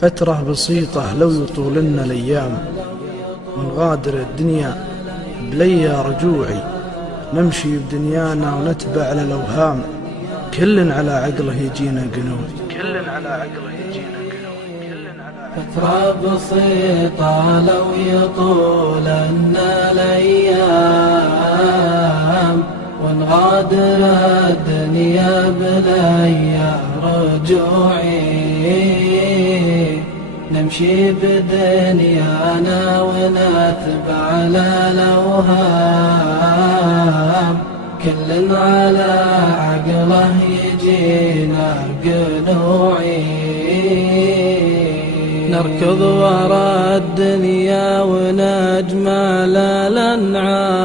فترة بسيطة لو يطولن الأيام، ونغادر الدنيا بليا رجوعي، نمشي بدنيانا ونتبع للأوهام، كل على عقله يجينا قنوع. فترة بسيطة لو يطولن الأيام، ونغادر الدنيا بليا رجوعي، نمشي بدنيانا ونتبع للأوهام، كل على عقله يجينا قنوعي، نركض ورا الدنيا ونجمل الأنعام،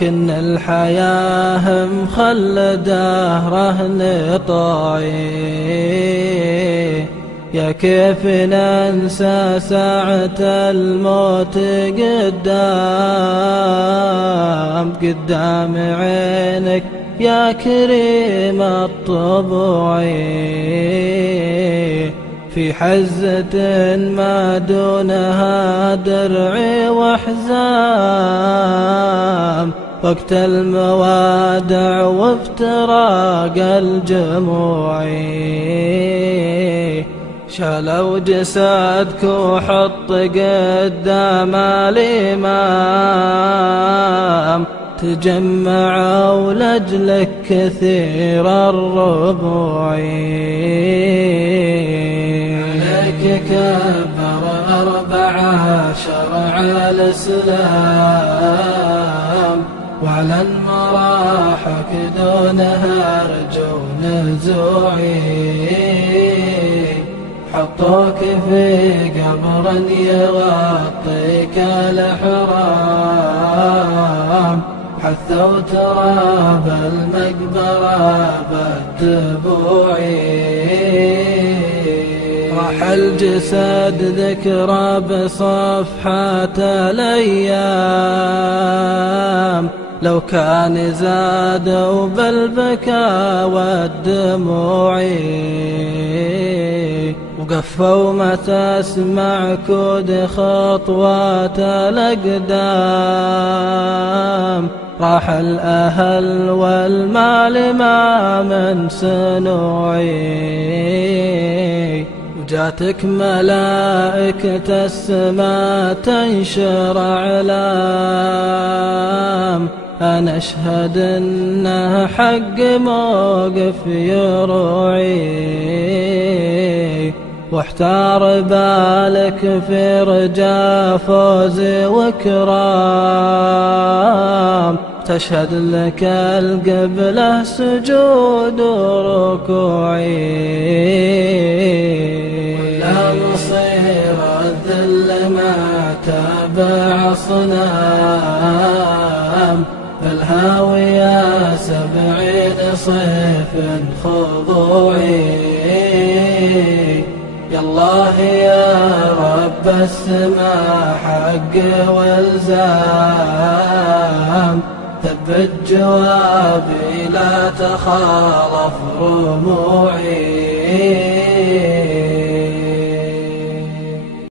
كن الحياة مخلده رهن طاعي، يا كيف ننسى ساعة الموت قدام عينك يا كريم الطبوعي، في حزة ما دونها درعي وحزام، وقت الموادع وافتراق الجموعي، شالوا جسدك وحط قدام الإمام، تجمعوا لأجلك كثير الربوعي، عليك كبر 14 على الإسلام، وعلى المراحك دونها أرجو نزوعي، حطوك في قبر يغطيك الإحرام، حثوا تراب المقبرة بالدموعي، راح الجسد ذكرى بصفحات الأيام، لو كان زادوا بالبكاء والدموعي، وقفوا ما تسمع كود خطوات الأقدام، راح الأهل والمال ما من سنوعي، وجاتك ملائكة السماء تنشر أعلام، أنا أشهد إنه حق موقف يروعي، واحتار بالك في رجا فوز وكرام، تشهد لك القبلة سجود وركوعي، ولا مصير الذل ما تابع صنام، فالهاوية 70 صيف خضوعي، يا الله يا رب السماء حق والزام، ثبت جوابي لا تخالف رموعي.